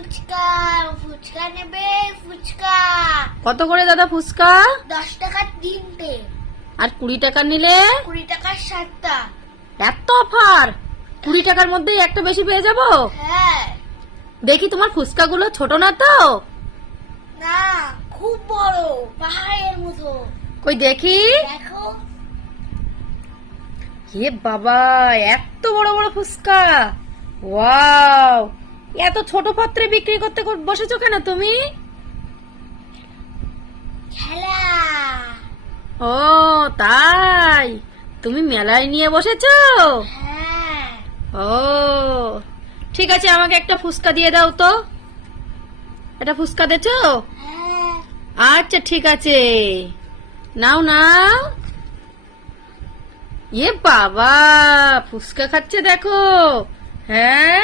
ফুচকা ফুচকা নেবে ফুচকা। কত করে দাদা ফুচকা? 10 টাকার 3টে। আর 20 টাকা নিলে 20 টাকার 7টা। এত অফার! 20 টাকার মধ্যেই একটা বেশি পেয়ে যাব? হ্যাঁ। দেখি তোমার ফুচকাগুলো ছোট না তো? না, খুব বড়, পাহাড়ের মতো। কই দেখি। দেখো। এ বাবা, এত বড় বড় ফুচকা! ওয়াও! এত ছোট পাত্রে বিক্রি করতে বসেছো কেন তুমি? খেলা। ও তাই, তুমি মেলায় নিয়ে বসেছো? হ্যাঁ। ও ঠিক আছে, আমাকে একটা ফুচকা দিয়ে দাও তো। এটা ফুচকা দেছো? হ্যাঁ। আচ্ছা ঠিক আছে, নাও নাও। এ বাবা, ফুচকা খাচ্ছে দেখো। হ্যাঁ।